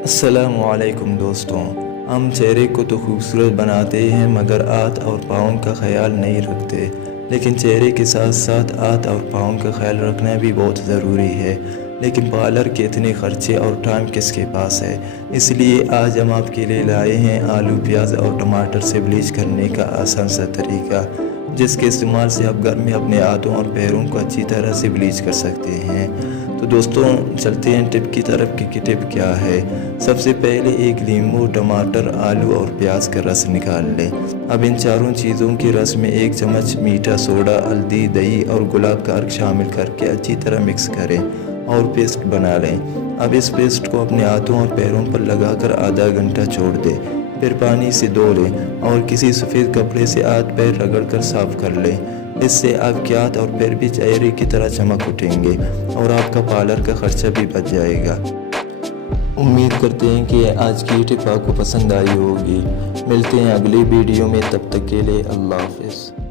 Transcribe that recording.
अस्सलामुअलैकुम दोस्तों, हम चेहरे को तो खूबसूरत बनाते हैं मगर हाथ और पाँव का ख्याल नहीं रखते। लेकिन चेहरे के साथ साथ हाथ और पाँव का ख्याल रखना भी बहुत ज़रूरी है। लेकिन पार्लर के इतने खर्चे और टाइम किसके पास है। इसलिए आज हम आपके लिए लाए हैं आलू, प्याज और टमाटर से ब्लीच करने का आसान सा तरीका, जिसके इस्तेमाल से आप घर में अपने हाथों और पैरों को अच्छी तरह से ब्लीच कर सकते हैं। तो दोस्तों चलते हैं टिप की तरफ कि टिप क्या है। सबसे पहले एक नींबू, टमाटर, आलू और प्याज का रस निकाल लें। अब इन चारों चीज़ों के रस में 1 चम्मच मीठा सोडा, हल्दी, दही और गुलाब का अर्क शामिल करके अच्छी तरह मिक्स करें और पेस्ट बना लें। अब इस पेस्ट को अपने हाथों और पैरों पर लगाकर आधा घंटा छोड़ दें। फिर पानी से धो लें और किसी सफ़ेद कपड़े से हाथ पैर रगड़ कर साफ कर लें। इससे आपके हाथ और पैर भी चेहरे की तरह चमक उठेंगे और आपका पार्लर का खर्चा भी बच जाएगा। उम्मीद करते हैं कि आज की टिप आपको पसंद आई होगी। मिलते हैं अगली वीडियो में, तब तक के लिए अल्लाह हाफ़िज़।